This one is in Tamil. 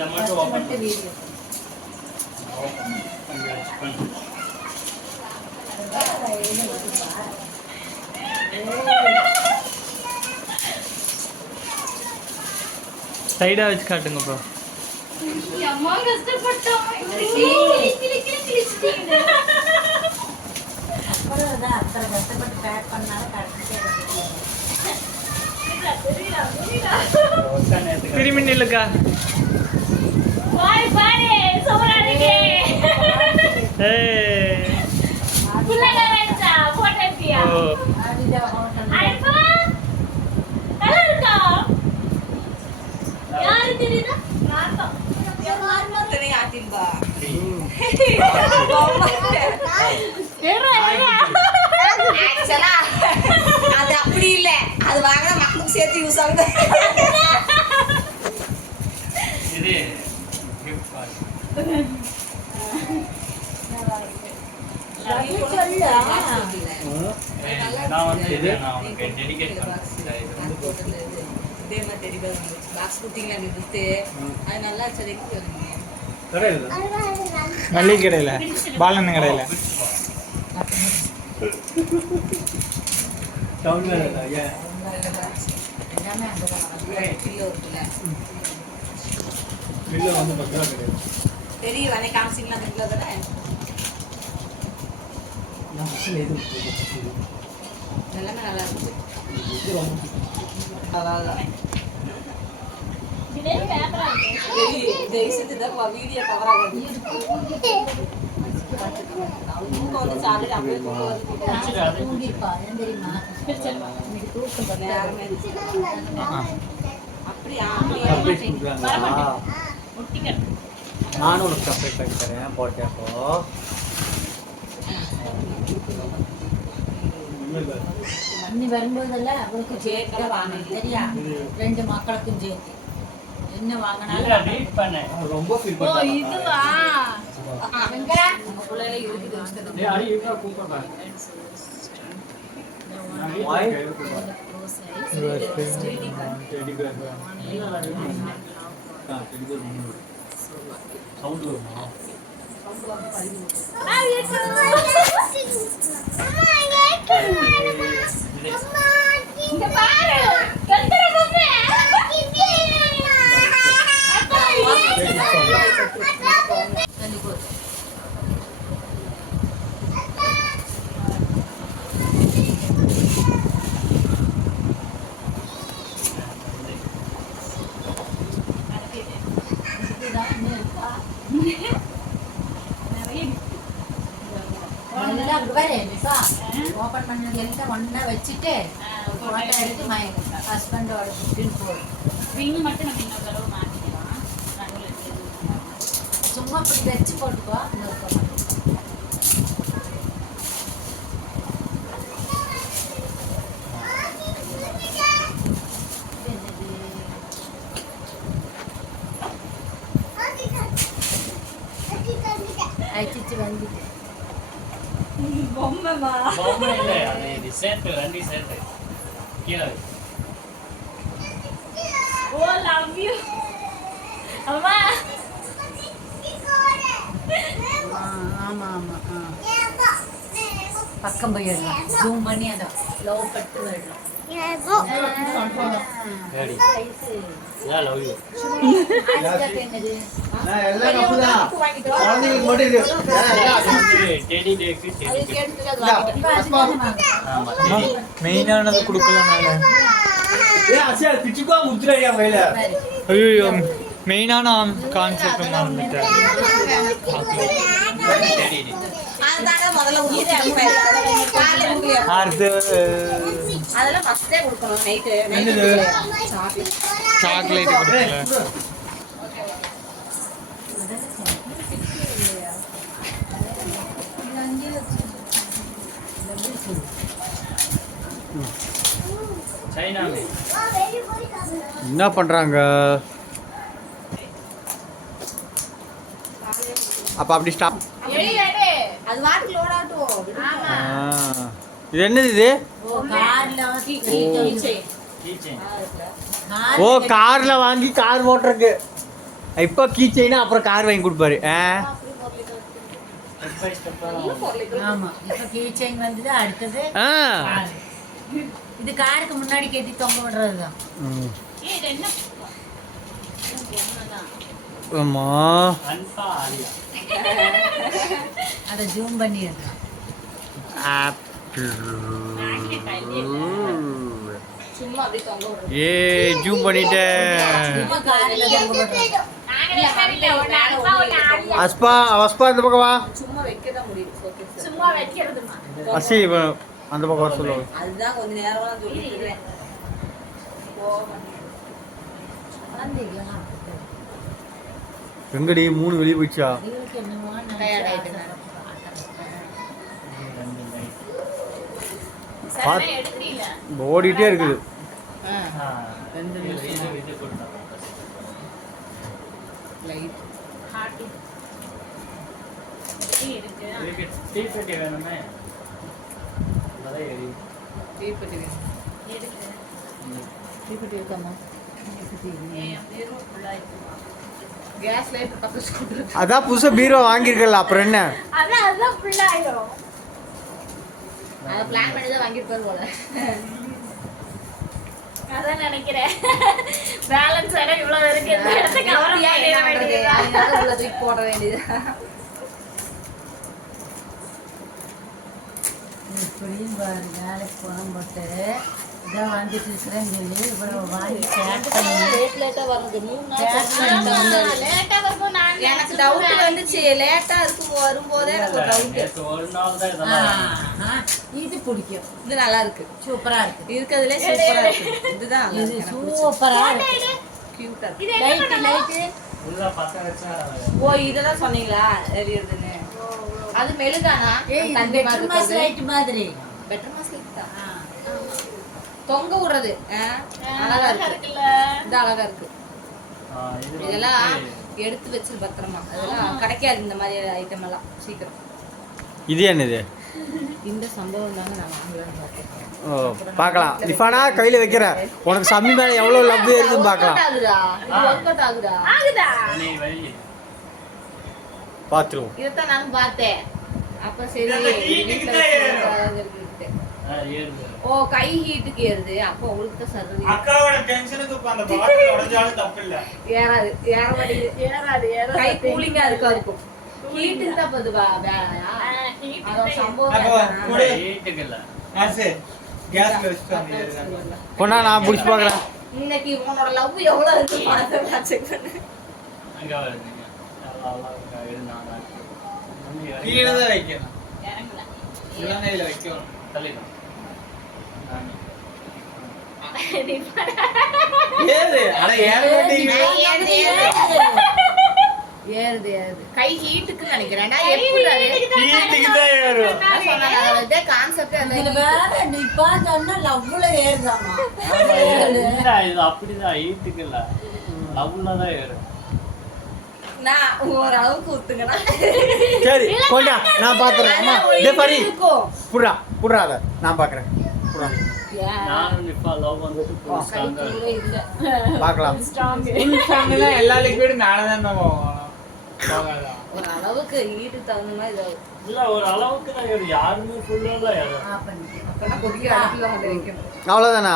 இத மட்டும் ஓபன் பண்ணி வீடியோ சைடா வச்சு காட்டுங்க ப்ரோ. அம்மா கஷ்டப்பட்டோம். கிளிச்சிட்டீங்க. அப்புறம்தான் அத்தனை கஷ்டப்பட்டு பேக் பண்ணால கடைசியா திரும்பி நில்லுக்கா. பாய் பாய் சோராடிக்கே. ஏய் புள்ளங்க வெச்சா போட்டோ எடுத்தியா? அதுதான் ஹோட்டல். ஐபா நல்லா இருக்கா? யாரு தெரியுதா? நான் தான். யார் மாதிரி ஆட்டிம்பா. ஆக்சுவலா அது அப்படி இல்ல, அது வாங்கினா மக்களுக்கு சேர்த்து யூஸ் ஆகுது. இது கிஃப்ட் கார்டு. நான் உனக்கு டெடிகேட் பண்ணேன். இதே மாதிரி டெடிகேட் பண்ணி பாக்ஸ் குட்டிங்களா நிறுத்து. அது நல்லா செலக்ட் பண்ணுங்க. மல்லிகை கடையில பாலன் கடையில தெரியும் அன்னைக்கு காமிச்சிங்களா அந்த கிலோ தானே. எல்லாமே நல்லா இருக்கு. வீடியோ கவர் ஆகுது. நானும் உனக்கு சப்ரேட் பண்ணி தரேன் போட்டேப்போ. அண்ணி வரும்போதெல்லாம் அவளுக்கு சேர்க்க வாங்க சரியா? 2 மக்களுக்கும் சேர்த்து என்ன வாங்கினாலும் ரொம்ப ஃபீல் பண்ணேன். ஓ இதுவா வெங்கடா நம்ம புள்ளைல இருக்குது. டேய் அடி இவங்க கூப்பிடுறாங்க. வாய் சவுண்ட் வருமா? இங்க பாரு கந்தர பொம்மை. ஓபன் பண்ணது எல்லாம் ஒன்னா வச்சுட்டு போட்டோ எடுத்து ஹஸ்பண்டோட பின் போடு. ரிங் மட்டும் நம்ம இன்னொரு தடவை மாத்திக்கலாம். சும்மா இப்படி வச்சு போட்டுக்கோ. அடிச்சு வந்துட்டு பொம்மைமா பொம்மை இல்ல, அது செட் 2 செட் கீழ. ஓ லவ் யூ அம்மா. ஆமா ஆமா பக்கம் போய் எடுக்கலாம். ஜூம் பண்ணி அதை லவ் பட்டு விடலாம். மெயினானது கொடுக்கலாம். ஐயோ மெயினான கான்செப்ட் சாக்லேட் கொடுக்கல. என்ன பண்றாங்க அப்ப அப்படி ஸ்டாப். அது வாட்டுக்கு லோட் ஆகட்டும். இது என்னது இது? ஓ கார்ல வாங்கி கார் ஓட்டுறதுக்கு. இப்போ கீ செயினா அப்புறம் கார் வாங்கி கொடுப்பாரு ஆமா இப்ப கீ செயின் வந்தது அடுத்தது ஆ காரு. இது காருக்கு முன்னாடி கட்டி தொங்க விடுறதுதான் ம். இது என்ன ஆமா அதை ஜூம் பண்ணி எடுக்கலாம் சும்மா அப்படியே தொங்க விடுறது. ஏ ஜூம் பண்ணிட்டேன் இப்ப கார்ல தொங்க விடுறது. அஸ்பா அஸ்பா இந்த பக்கம் வா சும்மா வைக்கதான் முடியும் showcase. அசி இவன் அந்த பக்கம் வர சொல்லுவாங்க அதுதான் கொஞ்ச நேரமா நான் சொல்லிட்டு இருக்கேன். குழந்தைகள்லாம் எங்கடி 3 வெளியே போயிடுச்சா இதுக்கு என்னமோ Tired ஆயிட்டேன் நான். ஓடிட்டே இருக்குது லைட் தீப்பெட்டி வேணுமே தீப்பெட்டி வேணும். தீப்பெட்டி இருக்காமா? கேஸ் லைட் பக்கத்து கொடுத்துருக்கு. அதான் புதுசா பீரோ வாங்கியிருக்கல அப்புறம் என்ன அதை பிளான் பண்ணி தான் வாங்கியிருப்பாரு போல. அதான் நினைக்கிறேன் பேலன்ஸ் வேற இவ்வளவு இருக்கு இந்த இடத்த கவர் அப்படியா என்ன பண்ணிட பண்றது? வேண்டியதா அதனால உள்ள தூக்கி போட வேண்டியது. இப்படியும் பாரு வேலைக்கு பணம் போட்டு இதான் வந்துட்டு இருக்கிறேன்னு சொல்லி இவ்வளவு வாங்கி பேக் பண்ணி லேட்டா வருது. 3 நாள் பேக் பண்ணி லேட்டா வரும்போது நான் எனக்கு டவுட் வந்துச்சு. லேட்டா இருக்கும் வரும்போதே எனக்கு டவுட். நேத்து ஒரு நாள் தான் ஆ, இதெல்லாம் ஆ, இது பிடிக்கும் இது நல்லா இருக்கு. சூப்பரா இருக்கு இருக்கிறதுலே சூப்பரா இருக்கு. இதுதான் இது சூப்பரா இருக்கு கியூட்டா இருக்கு. இது என்ன லைட் லைட். உள்ள பத்த வச்சா ஓ இதெல்லாம் சொன்னீங்களா எரியுதுன்னு? அது மெழுகானா? ஏய் தண்ணி பெட்ரூம் மாஸ் லைட் மாதிரி பெட்டர் மாஸ் லைட் தான். ஆ. தொங்க விடுறது. அழகா இருக்கு. இருக்குல்ல இது அழகா இருக்கு. இது இதெல்லாம் எடுத்து வச்சு பத்திரமா. அதெல்லாம் கிடைக்காது இந்த மாதிரி ஐட்டம் எல்லாம் சீக்கிரம். இது என்னது இந்த சம்பவம் தாங்க நான் வாங்கலாம்னு பார்த்தேன். ஓ பார்க்கலாம் இஃபானா கையில் வைக்கிற உனக்கு சம்மி மேலே எவ்வளோ லவ் ஏறுதுன்னு பார்க்கலாம் ஆகுதா? இது ஒர்க் அவுட் ஆகுதா? ஆகுதா நீ வழி பார்த்துருவோம் இதைத்தான் நானும் பார்த்தேன். அப்ப சரி வீட்டுல வச்சுக்கிட்டேன். ஏறுது ஓ கை ஹீட்டுக்கு ஏறுது. அப்போ உங்களுக்கு தான் சர்வீஸ் அக்காவோட டென்ஷனுக்கு இப்ப அந்த பாட்டில் உடைஞ்சாலும் தப்பு இல்ல. ஏறாது. ஏற மாட்டேங்குது. ஏறாது கை ஏறாது கூலிங்கா இருக்கா இருக்கும். ஹீட்டுக்கு தான் போது வேலையா? அதோட சம்பவம் அப்போ வேண்டாம். கூட வீட்டுக்கு இல்ல ஆசை கேஸ்ல வச்சுட்டு வந்து பொண்ணா நான் பிடிச்சி பார்க்குறேன் இன்னைக்கு உன்னோட லவ் எவ்வளவு இருக்கு பாத்து செக் பண்ணு. அங்க வருதுங்க அவ்வளோ இருந்தாங்க கீழே தான் வைக்கணும். இறங்கல உள்ளங்கையில வைக்கணும். தள்ளிடும் ஏது அட ஏற மாட்டீங்க. ஏறுது, ஏறுது ஏறுது. கை ஹீட்டுக்கு நினைக்கிறேன். எப்படி வீட்டுக்கு தான் ஏறும். கான்செப்ட் இதுல வேற நீ பார்த்தோன்னா லவ்ல ஏறுதாமா இல்ல இது அப்படிதான் வீட்டுக்கு இல்ல லவ்ல தான் ஏறும் நான் ஓரளவுக்கு ஊத்துங்கண்ணா. சரி கொண்டா நான் பார்த்துறேன் அம்மா இதே பாரி இருக்கும். புடுறா புடுறா அதை நான் பார்க்குறேன் புடுறா நானும் இப்ப லவ் வந்துட்டு full strong ஆ இருக்கு. இல்ல. பார்க்கலாம் ஃபுல் ஃபேமிலில எல்லா லிக்விடும் நானே தான் போகணும். போகாதா? ஒரு அளவுக்கு ஹீட்டுக்கு தகுந்த மாதிரி இதாகும். இல்ல ஒரு அளவுக்கு தான் ஏறும் யாருமே ஃபுல்லா ஏறும் ஆ பண்ணி அப்பனா கொதிக்க அடுப்புல வந்து வைக்கணும். அவ்வளோதானா